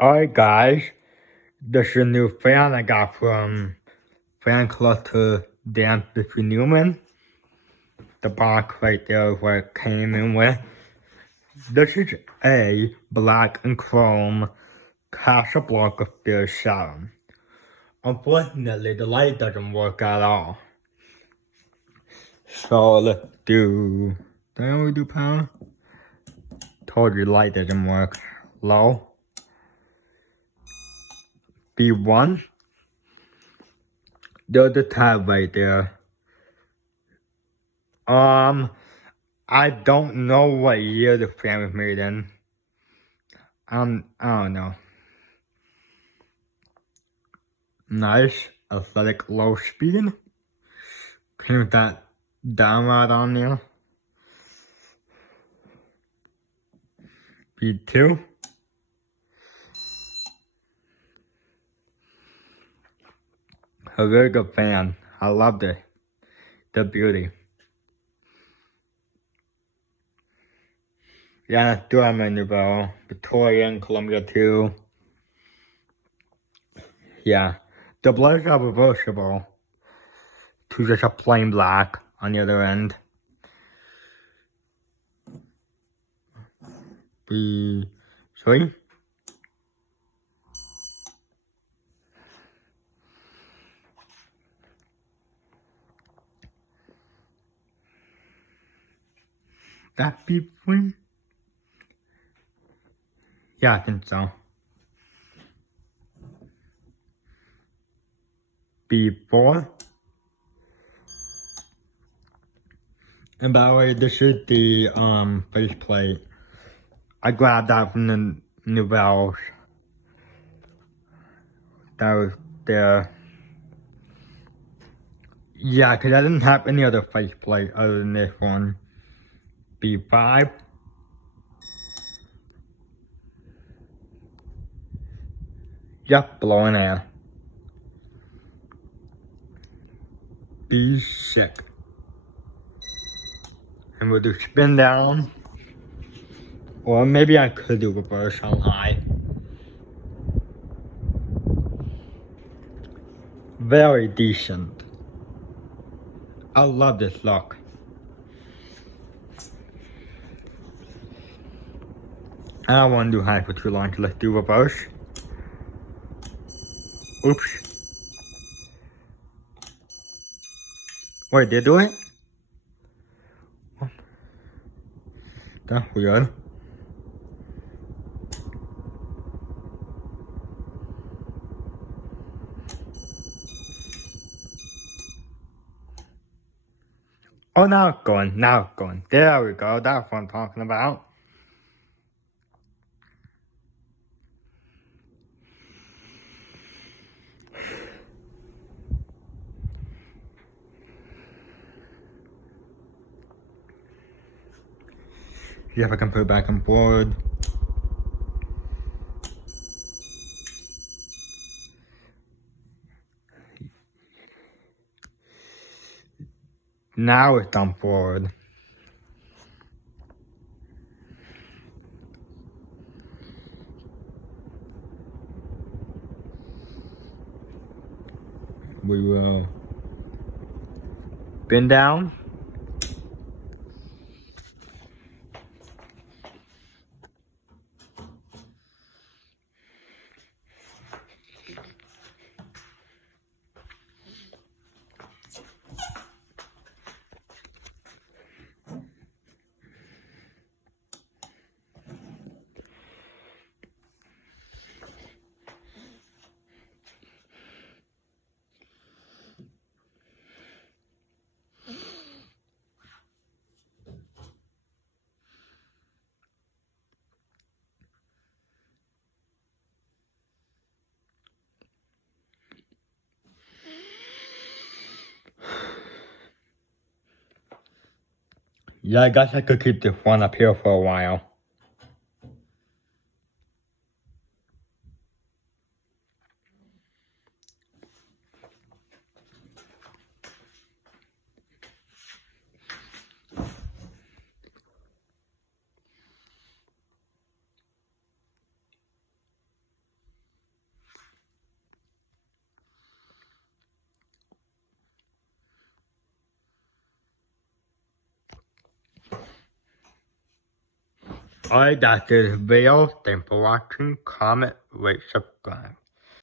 Alright guys, this is a new fan I got from fan close to Dan Spiffy Neuman. The box right there is what it came in with. This is a black and chrome Casablanca Saturn. Unfortunately, the light doesn't work at all. So let's do... Then we do power? Told you the light doesn't work. Low. B1. There's the tab right there. I don't know what year the fan was made in. I don't know. Nice, athletic, low speed. Came with that downrod on there. B2. A very good fan. I loved it. The beauty. Yeah, do have menu bell. Victorian, Columbia 2. Yeah. The blades are reversible to just a plain black on the other end. B3. That B3? Yeah, I think so. B4. And by the way, this is the faceplate. I grabbed that from the Novels. That was there. Yeah, because I didn't have any other faceplate other than this one. B5. Yep, blowing air. B6. And we'll do spin down. Or maybe I could do reverse on high. Very decent. I love this look. I don't want to do high for too long, so let's do reverse. Oops. Wait, did I do it? That's weird. Oh, now it's going, now it's going. There we go, that's what I'm talking about. See if I can put it back on board. Now it's on forward. We will bend down. Yeah, I guess I could keep this one up here for a while. Alright, that's this video. Thanks for watching. Comment, rate, subscribe.